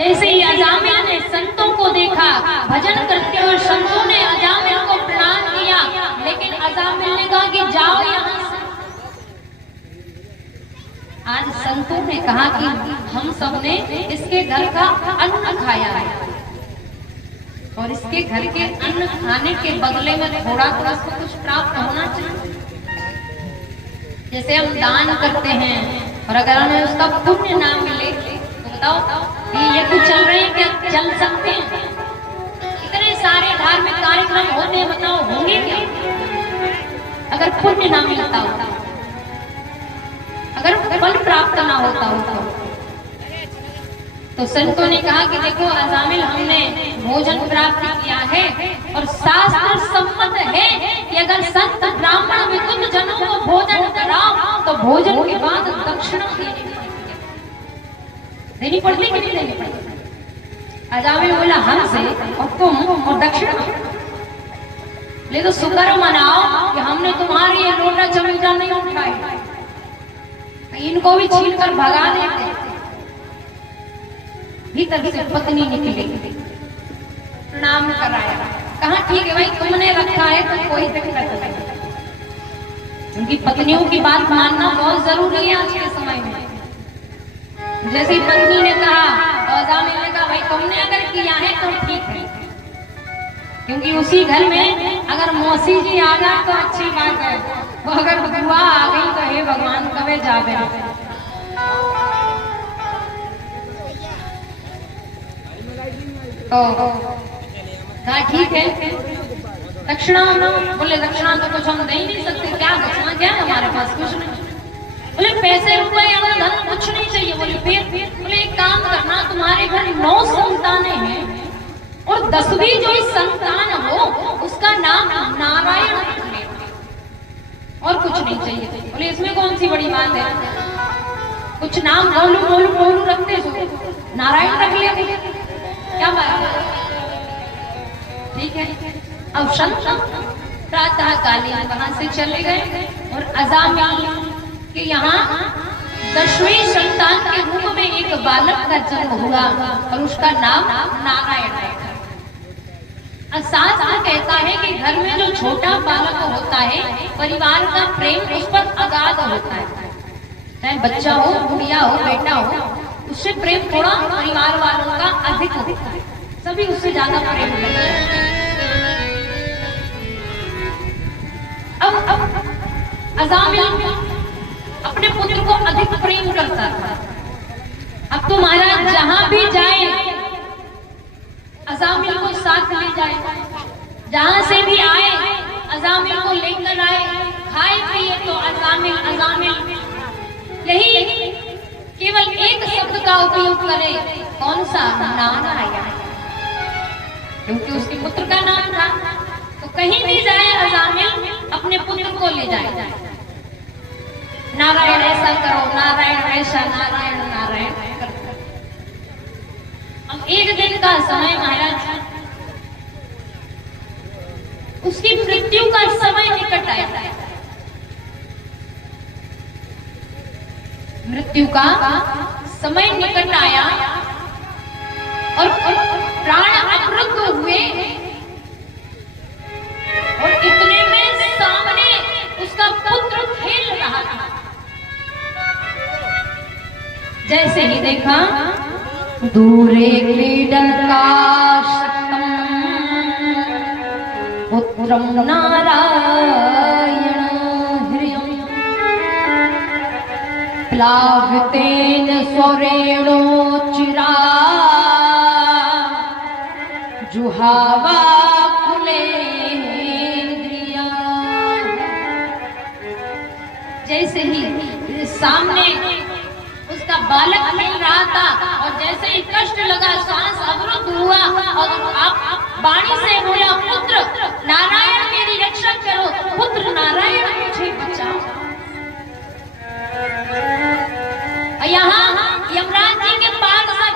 जैसे ही अजामिल ने संतों को देखा, भजन करते हुए संतों ने अजामिल को प्रणाम किया, लेकिन अजामिल ने कहा कि जाओ यहाँ से। आज संतों ने कहा कि हम सबने इसके घर का अन्न खाया है और इसके घर के अन्न खाने के बदले में थोड़ा थोड़ा उसको कुछ प्राप्त होना चाहिए। जैसे हम दान करते हैं और अगर हमें उसका पुण्य ना मिले तो बताओ ये कुछ चल रहे हैं क्या? चल सकते हैं? इतने सारे धार्मिक कार्यक्रम होते हैं, बताओ होंगे क्या अगर पुण्य ना मिलता होता, अगर फल प्राप्त ना होता होता। तो संतों ने कहा कि देखो अजामिल, हमने भोजन प्राप्त किया है और शास्त्र सम्मत है कि अगर संत ब्राह्मण विद्वत जनों को भोजन कराओ तो भोजन के बाद दक्षिणा देनी पड़ती कि नहीं देनी पड़ती? अजामिल बोला हमसे और तुम और दक्षिणा ले तो शुक्र मनाओ कि हमने तुम्हारी ये लोटा चमचा नहीं उठाई, इनको भी छीन कर भगा देते। भीतर से पत्नी निकली, प्रणाम कराया, कहा ठीक है भाई तुमने रखा है तो कोई दिक्कत नहीं। उनकी पत्नियों की बात मानना बहुत जरूरी है आज के समय में। जैसे पत्नी ने कहा तो अजामिल ने कहा भाई तुमने अगर किया है तो ठीक है, क्योंकि उसी घर में अगर मौसी जी आ जाए तो अच्छी बात है, वो अगर बुआ आ गई तो हे भगवान कवे जावे। तो कहा ठीक है दक्षिणा, बोले दक्षिणा तो कुछ हम दे ही नहीं सकते। क्या दक्षिणा? क्या है हमारे पास? कुछ नहीं। बोले पैसे रुपए या धन कुछ नहीं चाहिए। बोले फिर? बोले एक काम करना, तुम्हारे घर 9 संतानें हैं और 10वीं जो संतान हो उसका नाम नारायण रख ले, और कुछ नहीं चाहिए। बोले इसमें कौन सी बड़ी बात है, कुछ नाम बोलू बोलू बोलू रखते हो, नारायण रख ले, क्या बात है? ठीक है। अब संत प्रातः कालीन वहां से चले गए और अजामिल के यहाँ 10वीं संतान के रूप में एक बालक का जन्म हुआ और उसका नाम नारायण है। शास्त्र कहता है कि घर में जो छोटा बालक होता है परिवार का प्रेम उस पर अगाध होता है, चाहे बच्चा हो, बुढ़िया हो, बेटा हो, उससे प्रेम थोड़ा परिवार वालों का अधिक होता है, सभी उससे ज्यादा प्रेम करते हैं। अब अजामिल अपने पुत्र को अधिक प्रेम करता था। अब तो महाराज जहां भी जाए अजामिल को साथ ले जाए, जहां से भी आए अजामिल को लेकर आए, खाए पिए तो अजामिल अजामिल, यही केवल एक शब्द का उपयोग करे, कौन सा? नारायण, क्योंकि उसके पुत्र का नाम था। तो कहीं भी जाए अजामिल अपने पुत्र को ले जाए, नारायण ऐसा करो, नारायण ऐसा, नारायण नारायण करता। अब एक दिन का समय महाराज, उसकी मृत्यु का समय निकट आया, मृत्यु का समय निकट आया और प्राण अवरुद्ध हुए और इतने में सामने उसका पुत्र खेल रहा था। जैसे ही देखा दूरे क्रीडनकाशक्तम् पुत्रं नारायण ह्रियम् प्लावितेन स्वरेणोचिरा जुहावा कुलेन्द्रिया। जैसे ही सामने उसका बालक मिल रहा था और जैसे ही कष्ट लगा, सांस अवरुद्ध हुआ और आप वाणी से बोला, पुत्र नारायण मेरी रक्षा करो, पुत्र नारायण मुझे बचाओ। यहाँ यमराज जी के पार्षद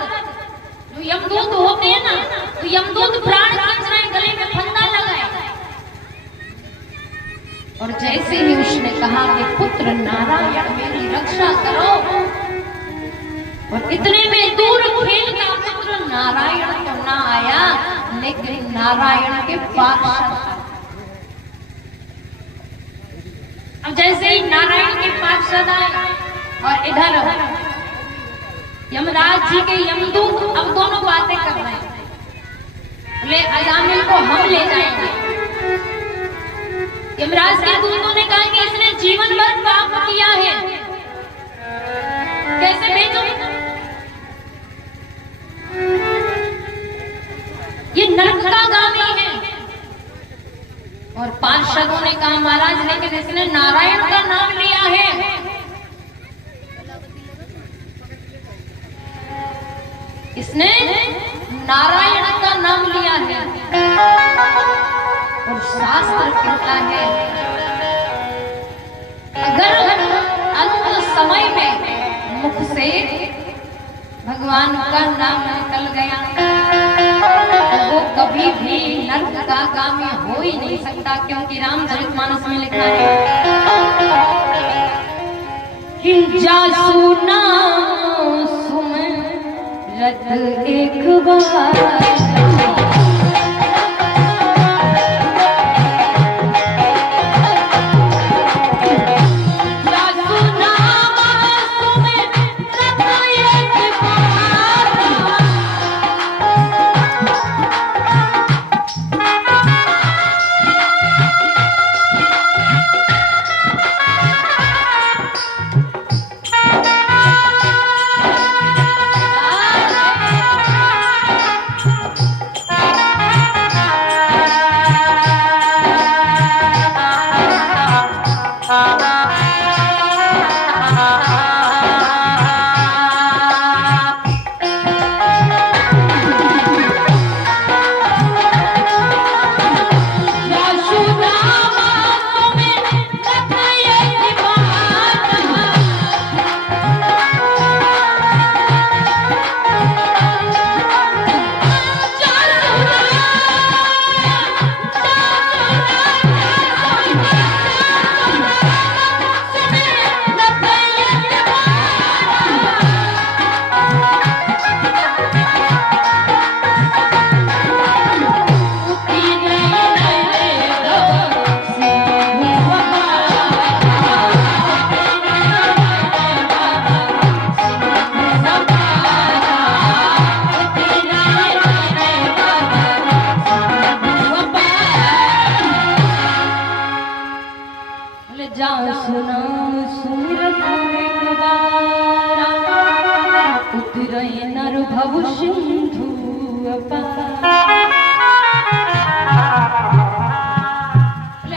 जो यमदूत होते हैं ना, तो यमदूत प्राण खींच रहे, गले में फंदा लगाए और जैसे ही उसने कहा कि पुत्र नारायण मेरी रक्षा करो, और इतने में दूर खेलता पुत्र नारायण तो ना आया, लेकिन नारायण के पार्षद। अब जैसे ही नारायण के पार्षद आए और इधर यमराज जी के यमदूत अब दोनों बातें कर रहे हैं, बोले अजामिल को हम ले जाएंगे। यमराज के दूतों ने कहा कि इसने जीवन भर पाप किया है, कैसे भेजो? ये नरकगामी है। और पार्षदों ने कहा महाराज लेकिन इसने नारायण का नाम लिया है। इसने नारायण का नाम लिया है और शास्त्र कहता है अगर अंत समय में मुख से भगवान का नाम निकल गया तो वो कभी भी नरकगामी हो ही नहीं सकता, क्योंकि रामचरितमानस में लिखा है कि जासु नाम सुमिरत एक बार।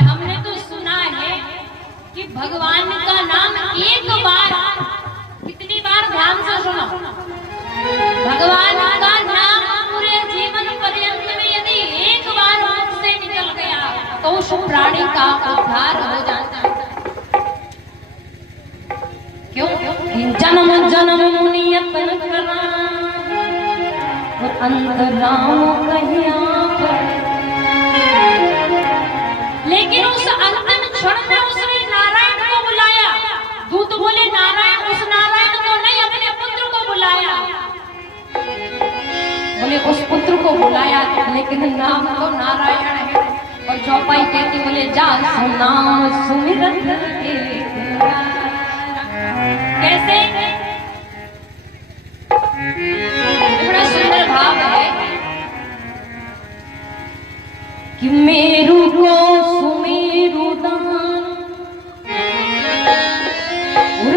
हमने तो सुना है कि भगवान का नाम एक बार, कितनी बार ध्यान से सुनो, भगवान का नाम पूरे जीवन पर्यंत में यदि एक बार मुख से निकल गया तो उस प्राणी का उद्धार हो जाता है। क्यों? जन्म जन्म मुनियत करा और अंतराम कहिया पर। लेकिन उस अंतिम क्षण में उसने नारायण को बुलाया। दूत बोले नारायण, उस नारायण को नहीं, अपने पुत्र को बुलाया। बोले उस पुत्र को बुलाया लेकिन नाम तो नारायण है। और चौपाई कहती बोले जा नाम सुमिरत कैसे? बड़ा सुंदर भाव है कि मेरू को सुमेरु दान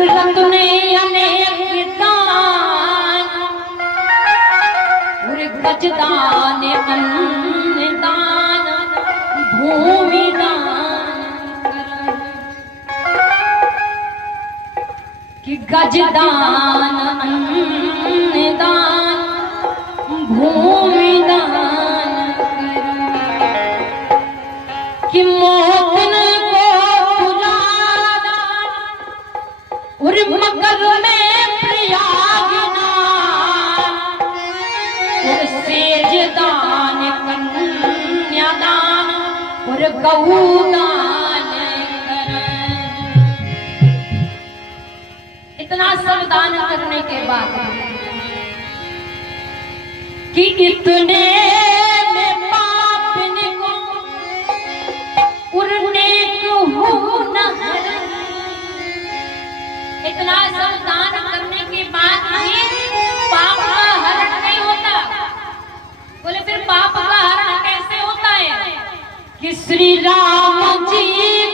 रत्ने अनेक दान गजदान अन्न दान भूमि दान कि गजदान अन्न दान भूमि दान कि मोहन को तुला दान और मकर में प्रयाग दान और सेज दान कन्या दान और गौ दान इतना सब दान करने के बाद कि इतने में पापन को उड़ने को न इतना सब दान करने के बाद भी पाप का हरण नहीं होता। बोले फिर पाप का हरण कैसे होता है? कि श्री राम जी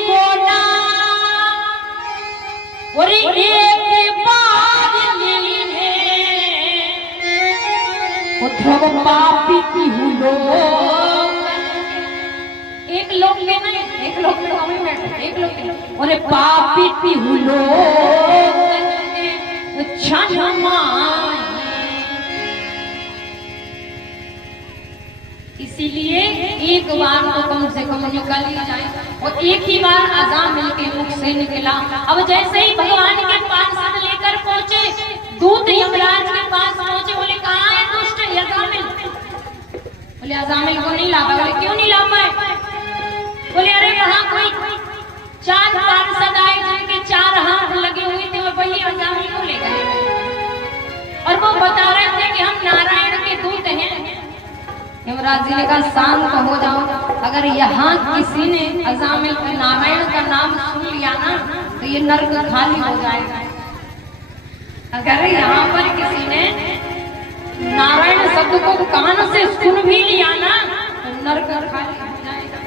को नाम और एक बार लीने उद्धव पापी की हुलो एक लोग के नहीं, एक लोग के हमें बैठे एक लोग के और पापी की हुलो इसीलिए एक बार तो कम से कम निकल ही जाए और एक ही बार अज़ामिल के मुख से निकला। अब जैसे ही भगवान के पास लेकर पहुंचे, दूत यमराज के पास पहुंचे, बोले कहाँ है दुष्ट अज़ामिल? बोले अज़ामिल को नहीं ला पाए। बोले क्यों नहीं ला पाए? बोले अरे वहाँ कोई 4 पार्षद आए जिनके 4 हाथ लगे हुए थे, वो वही अज़ामिल को ले गए और वो बता रहे थे कि हम नारायण के दूत हैं। यमराज जी ने कहा शांत हो जाओ, अगर यहाँ किसी ने अज़ामिल के नारायण का नाम सुन लिया ना तो ये नर्क खाली हो जाएगा। अगर यहाँ पर किसी ने नारायण शब्द को कान से सुन भी लिया ना तो नर्क खाली हो जाएगा।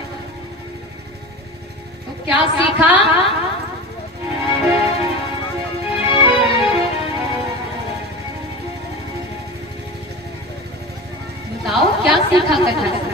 तो क्या सीखा? बताओ क्या सीखा कथा से?